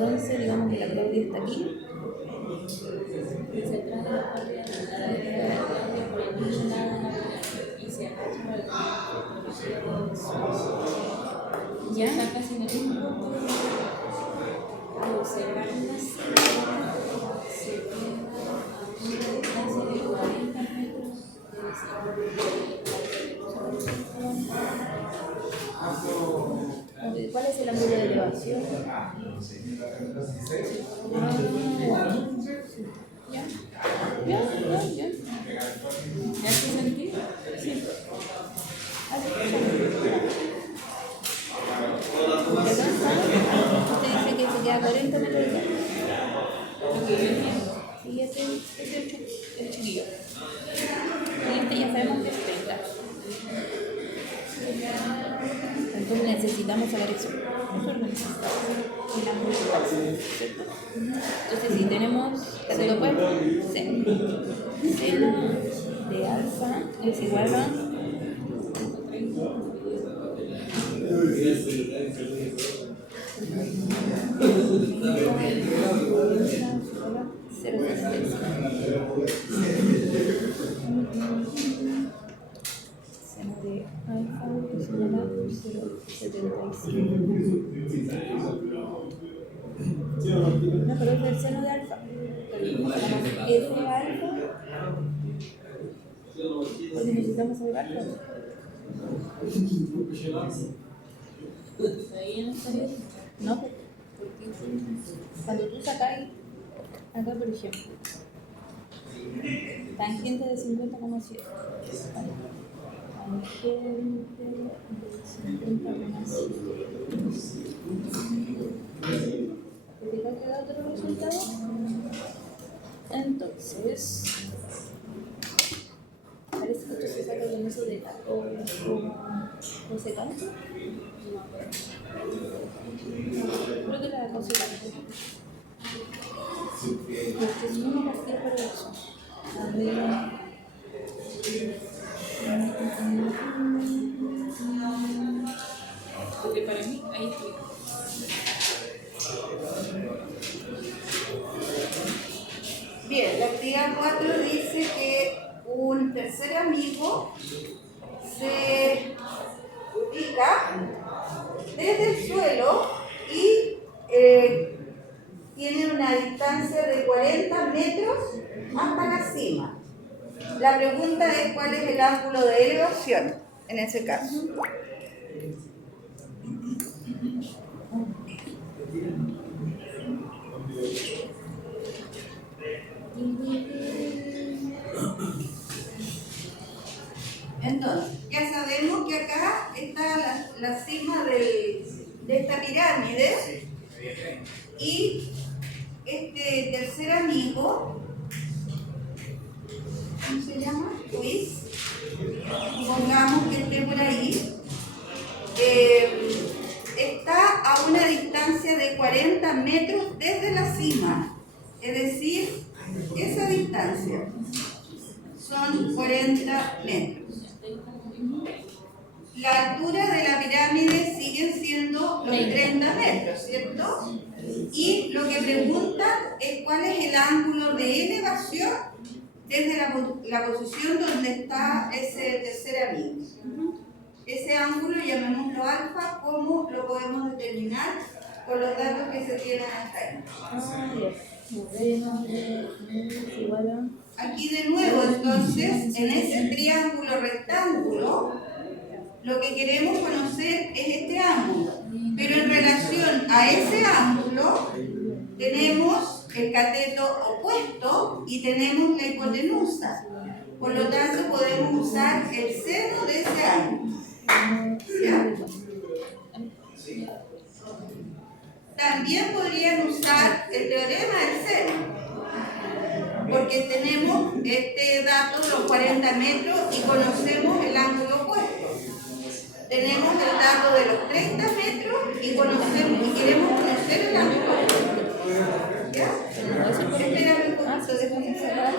Entonces, digamos que la Claudia está aquí. Ya está casi en el mismo punto. Al observar la cima, se queda a una distancia de 40 metros de ¿cuál es el ángulo de elevación? ¿Ya? ¿Ya? ¿Ya se sentí? Sí. Usted dice que se queda a 40 metros de acá. Y este es el chiquillo. Y este ya sabemos que es 30. Entonces necesitamos saber eso. Eso lo necesitamos. El ángulo de elevación, ¿cierto? Entonces si tenemos, ¿qué lo puede? Seno de alfa es igual a 0,75. Seno de alfa es igual a 0,75. No, pero es el seno de alfa. F de alfa. Porque necesitamos saber alfa. Ahí no está bien. No, porque cuando tú sacas acá, por ejemplo, tangente de 50,7. Tangente de 50,7. ¿Te fijas que da otro resultado? Entonces, parece que esto se saca con eso de la cosecante. Creo que la cosecante. Porque es una pastilla para eso. A ver. Porque para mí, ahí estoy. Bien, la actividad 4 dice que un tercer amigo se ubica desde el suelo y tiene una distancia de 40 metros hasta la cima. La pregunta es cuál es el ángulo de elevación en ese caso. Entonces, ya sabemos que acá está la cima de esta pirámide y este tercer amigo, ¿cómo se llama? Luis, pongamos que esté por ahí, está a una distancia de 40 metros desde la cima, es decir, esa distancia son 40 metros. La altura de la pirámide siguen siendo los 30 metros, ¿cierto? Y lo que preguntan es cuál es el ángulo de elevación desde la posición donde está ese tercer amigo. Ese ángulo, llamémoslo alfa, ¿cómo lo podemos determinar? Con los datos que se tienen hasta ahí. Aquí de nuevo, entonces, en ese triángulo rectángulo, lo que queremos conocer es este ángulo. Pero en relación a ese ángulo, tenemos el cateto opuesto y tenemos la hipotenusa. Por lo tanto, podemos usar el seno de ese ángulo. ¿Ya? También podrían usar el teorema del seno, porque tenemos este dato de los 40 metros y conocemos el ángulo opuesto. Tenemos el dato de los 30 metros y queremos conocer el ángulo opuesto. ¿Ya? Espérame un poquito, déjame sacar.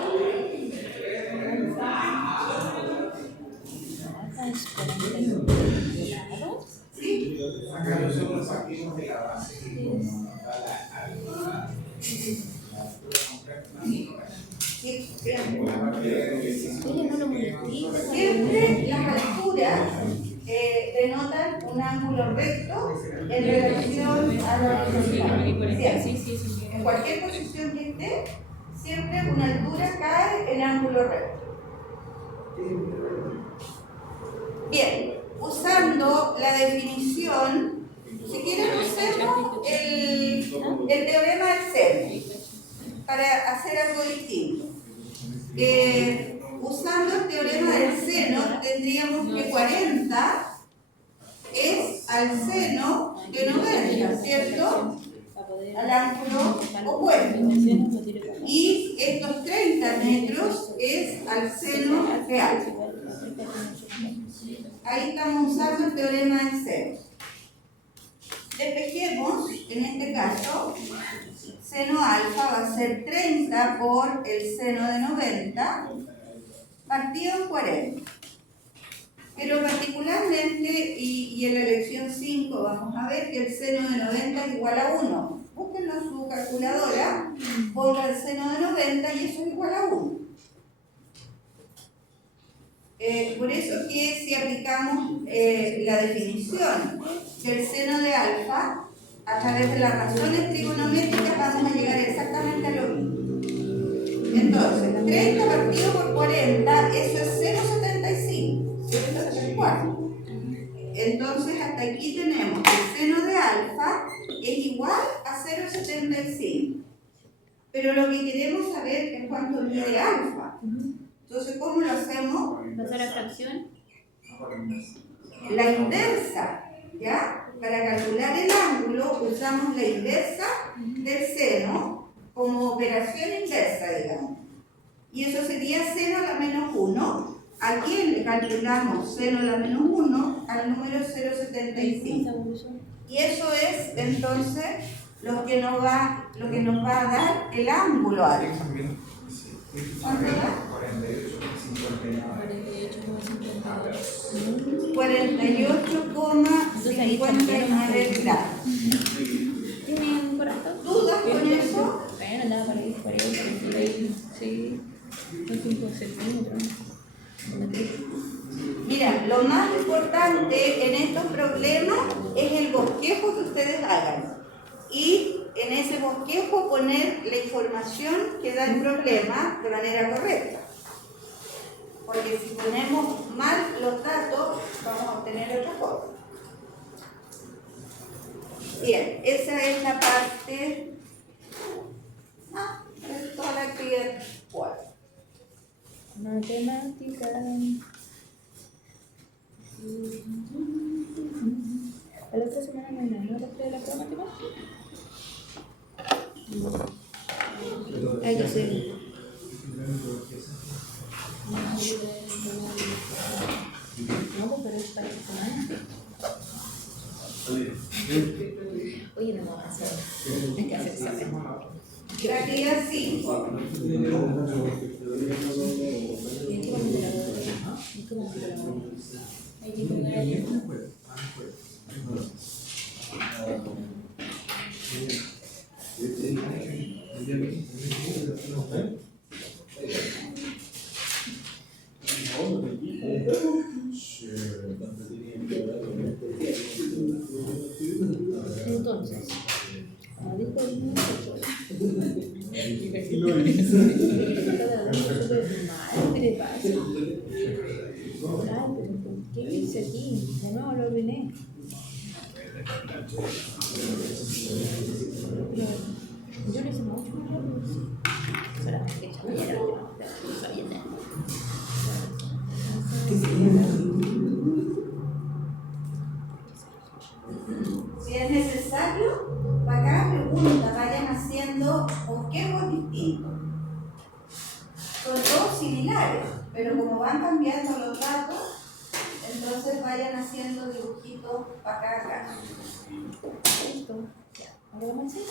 ¿Sí? Siempre las alturas denotan un ángulo recto en relación a la horizontal. En cualquier posición que esté, siempre una altura cae en ángulo recto. Bien, usando la definición, si quieren usemos el teorema del seno para hacer algo distinto. Usando el teorema del seno, tendríamos que 40 es al seno de 90, ¿cierto? Al ángulo opuesto. Y estos 30 metros es al seno de alfa. Ahí estamos usando el teorema del seno. Despejemos, en este caso, seno alfa va a ser 30 por el seno de 90 partido en 40. Pero particularmente, y en la lección 5 vamos a ver que el seno de 90 es igual a 1. Búsquenlo en su calculadora, ponga el seno de 90 y eso es igual a 1. Por eso que si aplicamos la definición del seno de alfa, a través de las razones trigonométricas vamos a llegar exactamente a lo mismo. Entonces, 30 partido por 40, eso es 0,75, 0,74. Entonces, hasta aquí tenemos que el seno de alfa es igual a 0,75. Pero lo que queremos saber es cuánto mide alfa. Entonces, ¿cómo lo hacemos? ¿Pasar a fracción? La inversa, ¿ya? Para calcular el ángulo usamos la inversa del seno como operación inversa, digamos. Y eso sería seno a la menos 1. Aquí le calculamos seno a la menos 1 al número 0,75. Y eso es entonces lo que nos va a dar el ángulo alfa. ¿Cuánto da? 48,59 grados. ¿Tienen corazón? ¿Dudas con eso? Bueno, nada, para ir por ahí, sí. Son 5 centímetros. Mira, lo más importante en estos problemas es el bosquejo que ustedes hagan. Y en ese bosquejo poner la información que da el problema de manera correcta. Porque si ponemos mal los datos, vamos a obtener otra cosa. Bien, esa es la parte. Es toda la actividad 4. Matemática. ¿La otra semana no hay nada? ¿No te de la matemática? Hay que hacer. No, pero es para esta semana. Oye, no vamos a hacer. Hay que hacer examen. Actividad 5. Entonces, ¿qué hice aquí? De nuevo lo arruiné. Yo lo hice mucho más rápido. Solamente que ya me era no sabía nada. Si es necesario, para cada pregunta vayan haciendo bosquejos distintos. Son todos similares, pero como van cambiando los datos, entonces vayan haciendo dibujitos para cada caso. Listo. Ya. ¿Ahora vamos a hacer?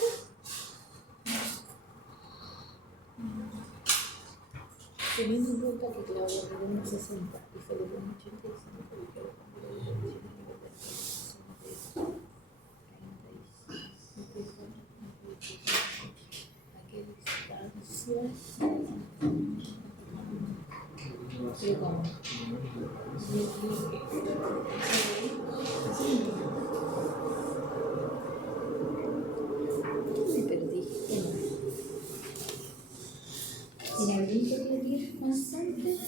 Teniendo en cuenta que Claudia quedó en 60 y Felipe en 85, Pero ¿cómo? Me perdí. En abril quería 10 constantes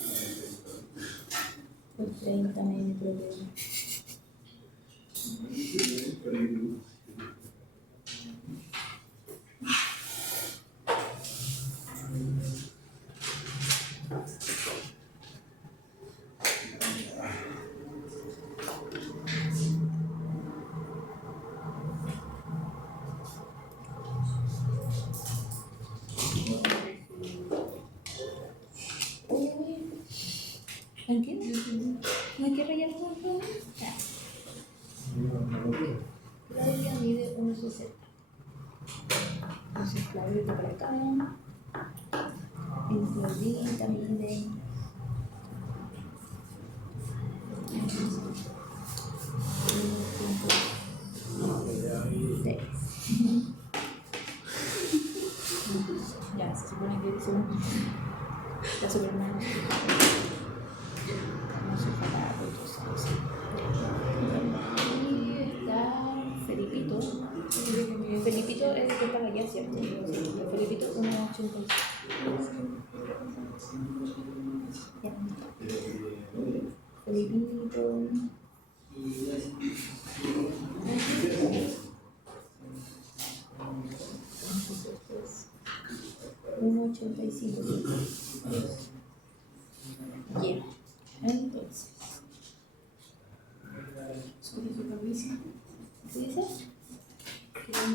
por 30 metros de... ¿Entiendes? ¿No hay que rayar todo? Ya. Claudia mide 1,60. Entonces Claudia está para acá. Y Claudita mide 1,6. Ya, se supone que dice está súper mal. No se para, entonces. Y está Felipito. Felipito es el que está allá, ¿cierto? Felipito 1,85. Felipito. 1,85. Bien. Entonces. Sobre su cabeza. ¿Qué dices? Claro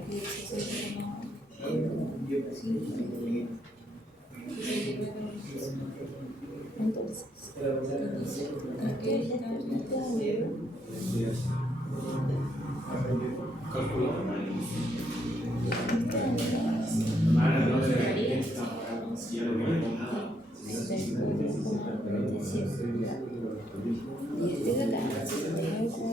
que entonces, y este de acá, 79,27.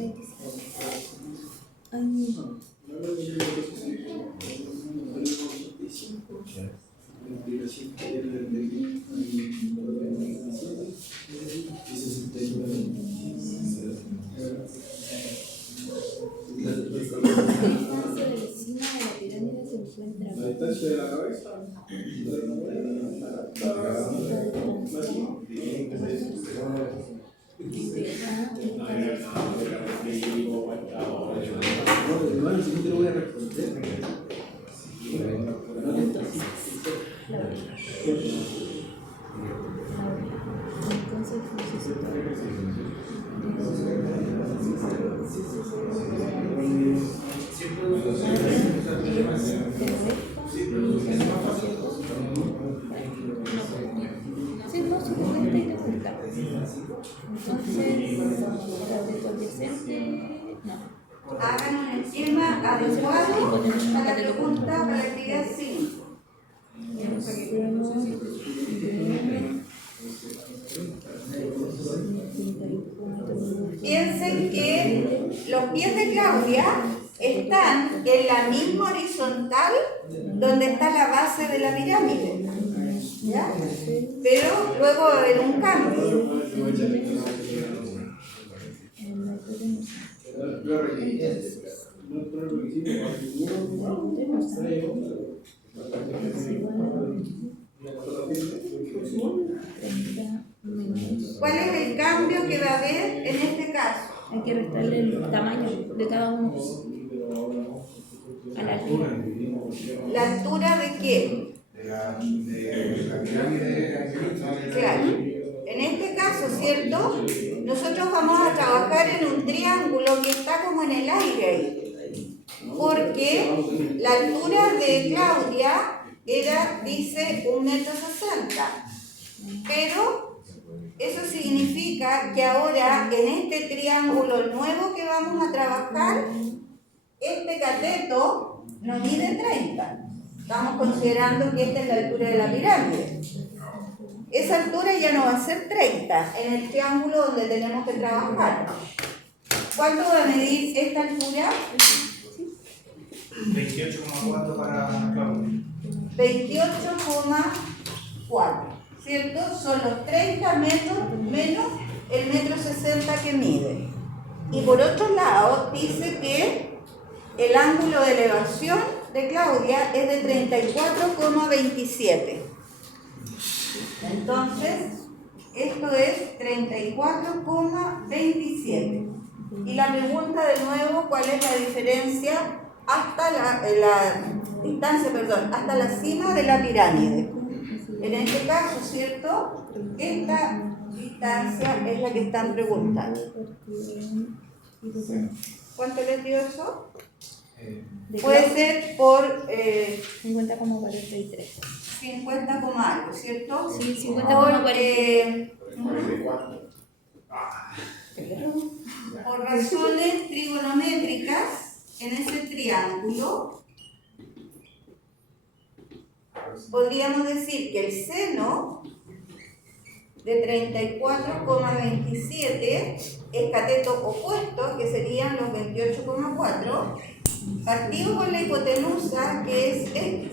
¿Qué distancia de la cima de la pirámide se encuentra? La distancia de la cabeza. Entonces necesito sí, no, se cuenta y te cuenta. Entonces, el adyacente, no. Hagan un esquema adecuado para la pregunta para la actividad 5. Piensen que los pies de Claudia están en la misma horizontal donde está la base de la pirámide, ¿ya? Pero luego va a haber un cambio. ¿Cuál es el cambio que va a haber en este caso? Hay que restarle el tamaño de cada uno a la altura. ¿La altura de qué? De la pirámide. Claro. En este caso, ¿cierto? Nosotros vamos a trabajar en un triángulo que está como en el aire ahí. Porque la altura de Claudia dice 1,60 m. Pero eso significa que ahora en este triángulo nuevo que vamos a trabajar, este cateto no mide 30. Estamos considerando que esta es la altura de la pirámide. ¿Ok? esa altura ya no va a ser 30 en el triángulo donde tenemos que trabajar. ¿Cuánto va a medir esta altura? 28,4 para Claudia. 28,4, ¿cierto? Son los 30 metros menos el metro 60 que mide. Y por otro lado, dice que el ángulo de elevación de Claudia es de 34,27. Entonces, esto es 34,27. Y la pregunta de nuevo, ¿cuál es la diferencia hasta la distancia, hasta la cima de la pirámide? En este caso, ¿cierto? Esta distancia es la que están preguntando. ¿Cuánto les dio eso? Puede ser por 50,43. 50, algo, ¿cierto? Sí, 50,43. Por razones trigonométricas, en ese triángulo, podríamos decir que el seno de 34,27 es cateto opuesto, que serían los 28,4, partido por la hipotenusa, que es X.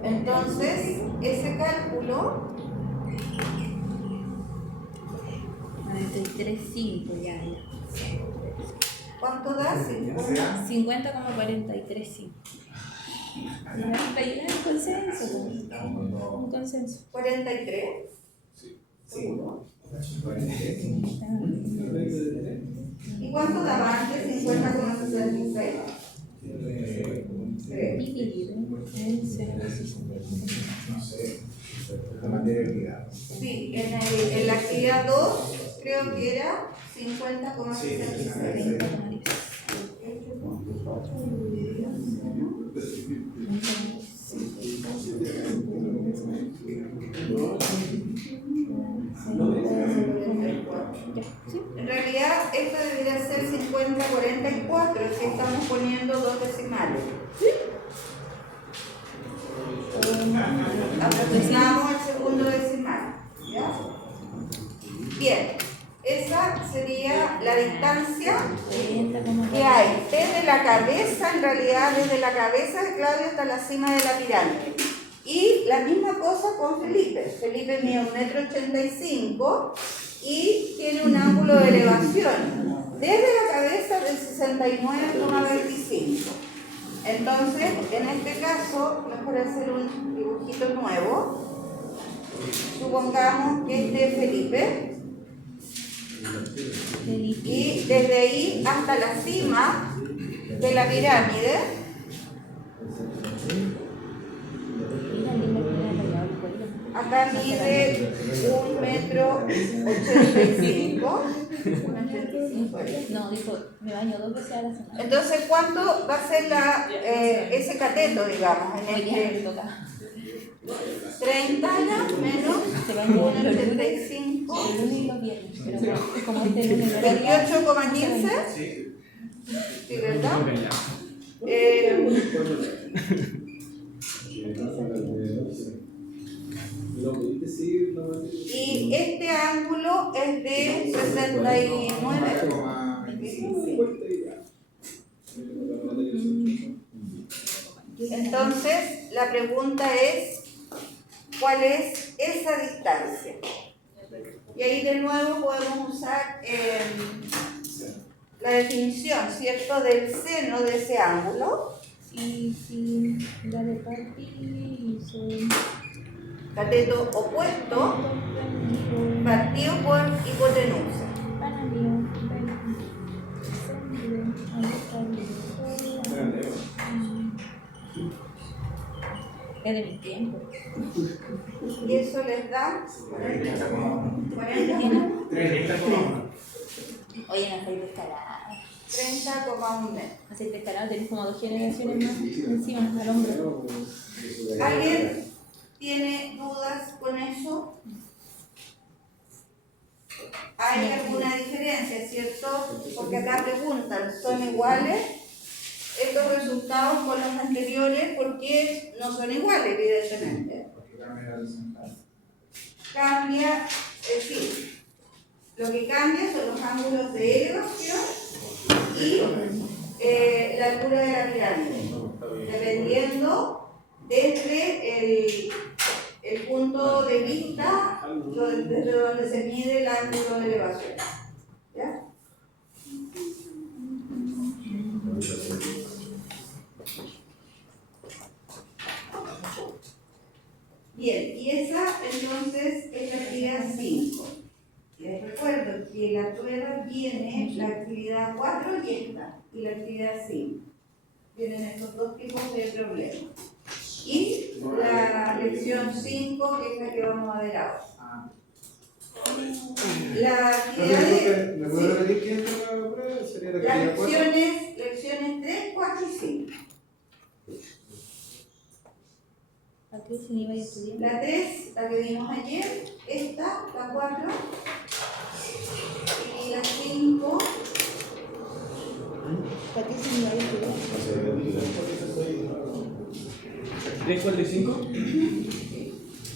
Entonces, ese cálculo 93,5 ya. ¿cuánto da? 50,43,5. Para llegar al consenso. Un consenso. 43. ¿Y cuánto daba antes? 50,66. Dividido en 0,65. Sí, en la actividad 2 creo que era 50,66. En realidad esto debería ser 50,44 si estamos poniendo dos decimales. Aproximamos al segundo decimal. ¿Ya? Bien, esa sería la distancia que hay desde la cabeza, en realidad desde la cabeza de Claudio hasta la cima de la pirámide. Y la misma cosa con Felipe. Felipe mide 1,85 m y tiene un ángulo de elevación desde la cabeza del 69,25. Entonces, en este caso, mejor hacer un dibujito nuevo. Supongamos que este es Felipe. Y desde ahí hasta la cima de la pirámide, acá mide 1,85 m. No, dijo, me baño 2 veces a la semana. Entonces, ¿cuánto va a ser ese cateto, digamos? En Hoy día me este toca. 30 menos 1,85. El lunes y los viernes, pero como este lunes no 28,15. Sí, ¿verdad? Y este ángulo es de 69,25. Entonces, la pregunta es, ¿cuál es esa distancia? Y ahí de nuevo podemos usar la definición, ¿cierto?, del seno de ese ángulo. Sí, dale partir y son Cateto opuesto partido por hipotenusa. para mí, es de mi tiempo. Y eso les da 40. 30,1. Oye, en aceite escalado. 30,1 metros. Aceite escalado, tenés como 2 generaciones más encima al hombro. ¿Alguien tiene dudas con eso? ¿Hay alguna diferencia, cierto? Porque acá preguntan, ¿son iguales estos resultados con los anteriores? ¿Por qué no son iguales, evidentemente? Cambia, sí, lo que cambia son los ángulos de elevación y la altura de la pirámide, dependiendo desde el punto de vista desde donde se mide el ángulo de elevación. ¿Ya? Bien, y esa entonces es la actividad 5. Les recuerdo que la prueba tiene la actividad 4 y la actividad 5. Tienen estos dos tipos de problemas. Y la lección 5, que es la que vamos a ver ahora. La actividad de... ¿Me puedo repetir qué es la prueba? ¿Sería la Las actividad 4? lecciones 3, 4 y 5. ¿A qué se iba a estudiar? La 3, la que vimos ayer, esta, la 4, y la 5, ¿A qué se iba a estudiar? 3, 4 y 5.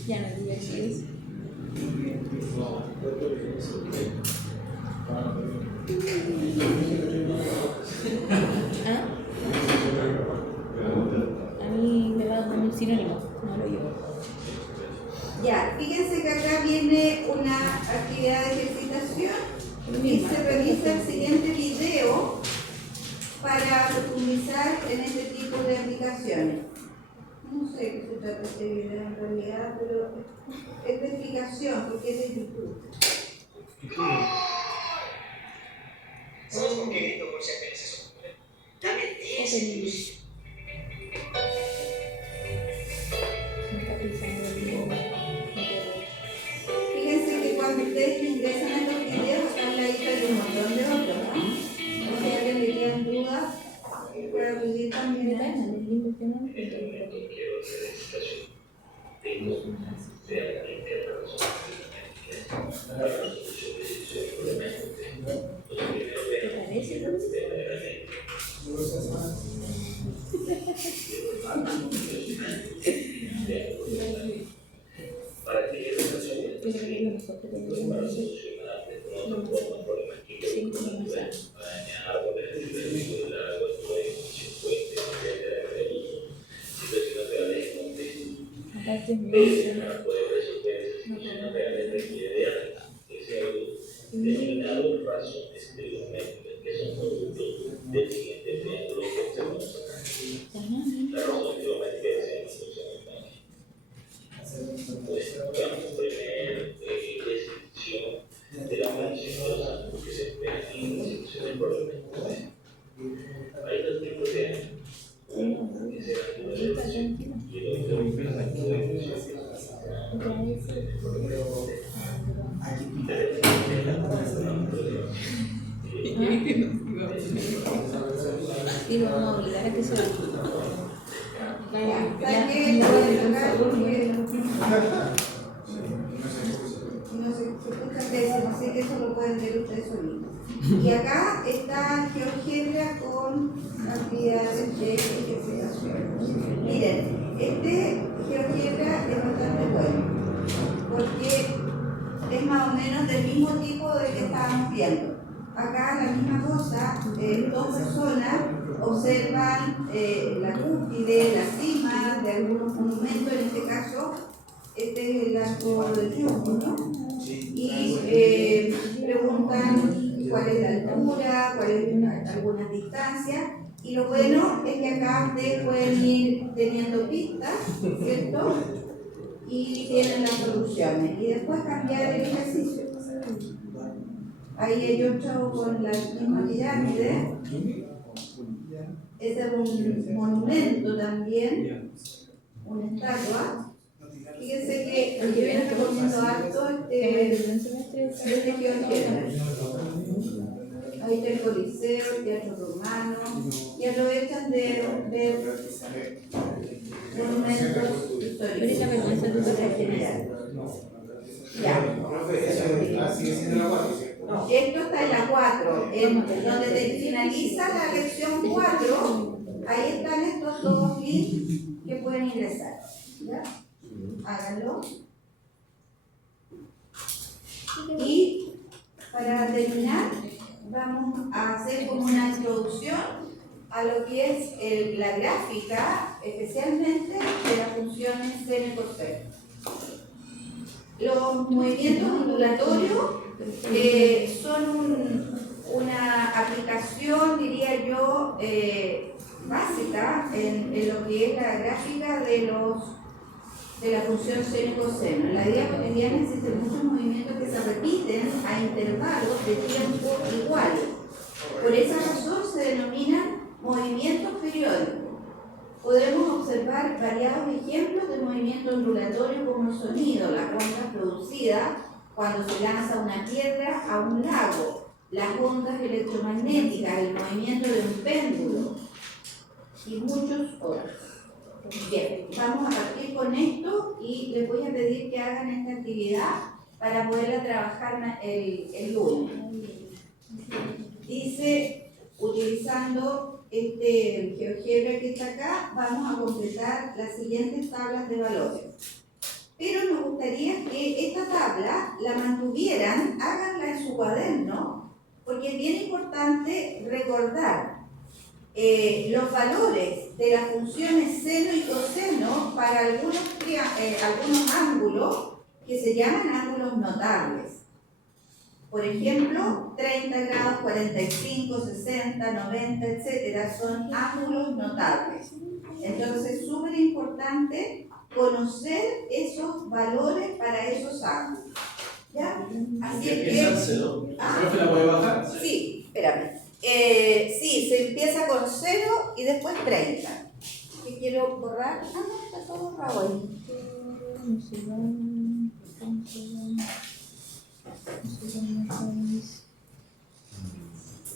Ya no digo eso. ¿Ah? A mí me va a dar un sinónimo, no lo llevo. ya, fíjense que acá viene una actividad de ejercitación y se revisa el siguiente video para profundizar en este tipo de aplicaciones. No sé qué se trata este video en realidad, pero es de explicación porque es de YouTube. ¿Sabes por qué grito por si apenas se ocurre? Dame 10 segundos. Fíjense que cuando ustedes ingresan a estos videos, acá en la lista de un montón de otros, ¿no? O si a alguien le quedan dudas, puede acudir también a eso. Y lo vamos a obligar a que se vaya. También lo voy a tocar porque no se escucha pésimo, así que eso lo pueden ver ustedes solitos. Y acá está GeoGebra con actividades de ejercitación. Miren, este GeoGebra es bastante bueno porque es más o menos del mismo tipo del que estábamos viendo. Acá la misma cosa, dos personas observan la cúspide, la cima de algunos monumentos, en este caso, este es el arco del triunfo, ¿no? Y preguntan cuál es la altura, cuál es algunas distancias, y lo bueno es que acá ustedes pueden ir teniendo pistas, ¿cierto? Y tienen las soluciones, y después cambiar el ejercicio. Ahí hay otro con la misma pirámide. Este es un monumento también, una estatua. Fíjense que yo viene recogiendo harto este GeoGebra. Ahí está el Coliseo, el Teatro Romano, y aprovechan de ver monumentos históricos en general. Ya. Sigue siendo la 4, ¿cierto? Esto está en la 4, donde finaliza la lección 4, ahí están estos dos links que pueden ingresar. ¿Ya? háganlo. Y para terminar, vamos a hacer como una introducción a lo que es la gráfica, especialmente de las funciones seno y coseno. Los movimientos ondulatorios son una aplicación, diría yo, básica en lo que es la gráfica de la función seno y coseno. En la vida cotidiana existen muchos movimientos que se repiten a intervalos de tiempo iguales. Por esa razón se denominan movimientos periódicos. Podemos observar variados ejemplos de movimiento ondulatorio como el sonido, las ondas producidas cuando se lanza una piedra a un lago, las ondas electromagnéticas, el movimiento de un péndulo y muchos otros. Bien, vamos a partir con esto y les voy a pedir que hagan esta actividad para poderla trabajar el lunes. Dice, utilizando este GeoGebra que está acá, vamos a completar las siguientes tablas de valores. Pero me gustaría que esta tabla la mantuvieran, háganla en su cuaderno, porque es bien importante recordar los valores de las funciones seno y coseno para algunos ángulos que se llaman ángulos notables. Por ejemplo, 30 grados, 45, 60, 90, etcétera, son ángulos notables. Entonces, es súper importante conocer esos valores para esos ángulos. ¿Ya? Así es que... ¿Profe la puede bajar? Sí, espérame. Sí, se empieza con 0 y después 30. ¿Qué quiero borrar? Ah, no, está todo borrado ahí.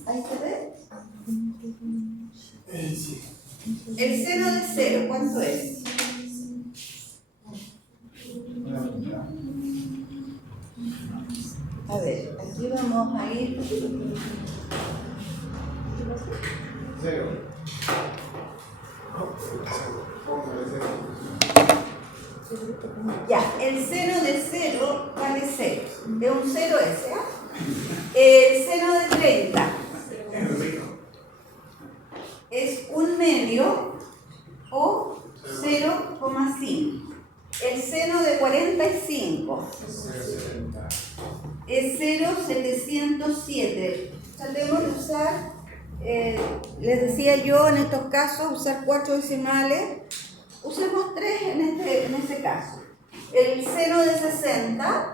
¿Ahí se ve? Sí. El seno de 0, ¿cuánto es? A ver, aquí vamos a ir. 0. Ya, el seno de 0 vale 0. De un 0 ese, ¿ah? El seno de 30 es 1/2 o 0,5. El seno de 45 es 0,707. Tratemos de usar, les decía yo en estos casos, usar 4 decimales. Usemos 3 en este caso. El seno de 60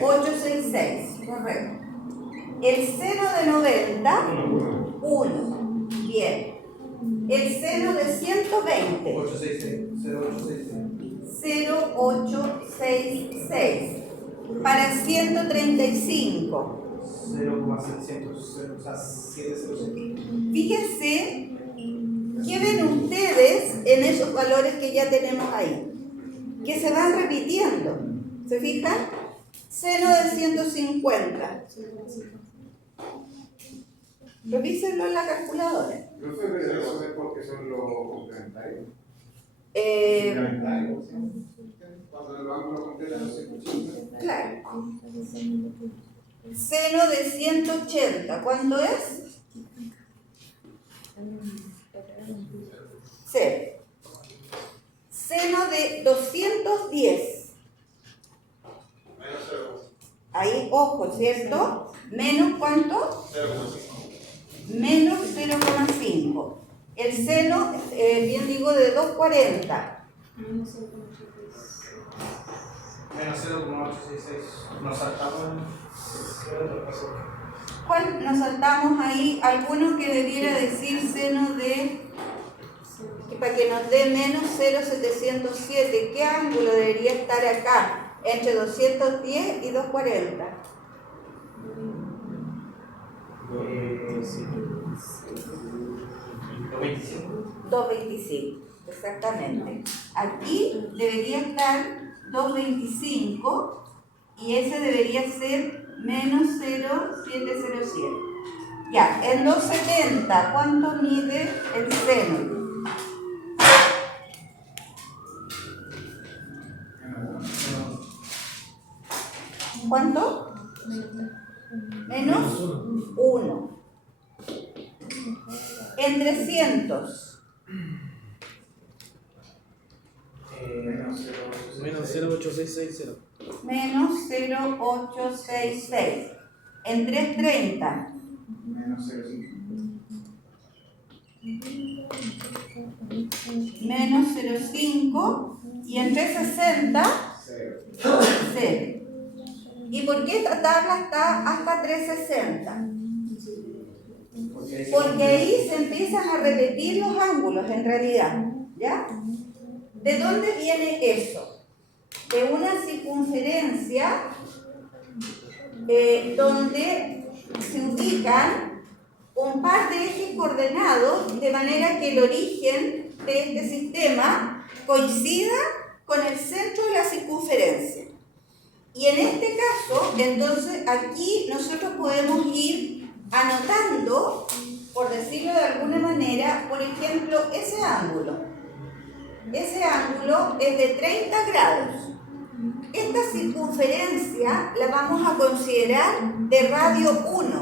866, correcto. El seno de 90 1. Bien. El seno de 120 0866. Para 135 0,700, o sea, 707. fíjense, ¿qué ven ustedes en esos valores que ya tenemos ahí? Que se van repitiendo. ¿Se fijan? Seno de 150. Revísenlo en la calculadora. ¿Profe, pero eso es porque son los complementarios? Cuando los ángulos completan los 180. Claro. Seno de 180, ¿cuánto es? 0. Seno de 210. Ahí, ojo, ¿cierto? ¿Menos cuánto? 0,5. Menos 0,5. El seno, bien digo, de 240. Menos 0,866. Nos saltamos. ¿Cuál nos saltamos ahí? Algunos que debiera decir seno de, para que nos dé menos 0,707. ¿Qué ángulo debería estar acá? Entre 210 y 240. 225, exactamente. Aquí debería estar 225 y ese debería ser menos 0,707. Ya, en 270, ¿cuánto mide el seno? ¿Cuánto? Menos 1. En 300. Menos 08660. Menos 0,866. En 330. Menos 0,5. Menos 0,5. Y en 360. 0. ¿Y por qué esta tabla está hasta 360? Porque ahí se empiezan a repetir los ángulos en realidad, ¿ya? ¿De dónde viene eso? De una circunferencia donde se ubican un par de ejes coordenados de manera que el origen de este sistema coincida con el centro de la circunferencia. Y en este caso, entonces aquí nosotros podemos ir anotando, por decirlo de alguna manera, por ejemplo, ese ángulo. Ese ángulo es de 30 grados. Esta circunferencia la vamos a considerar de radio 1.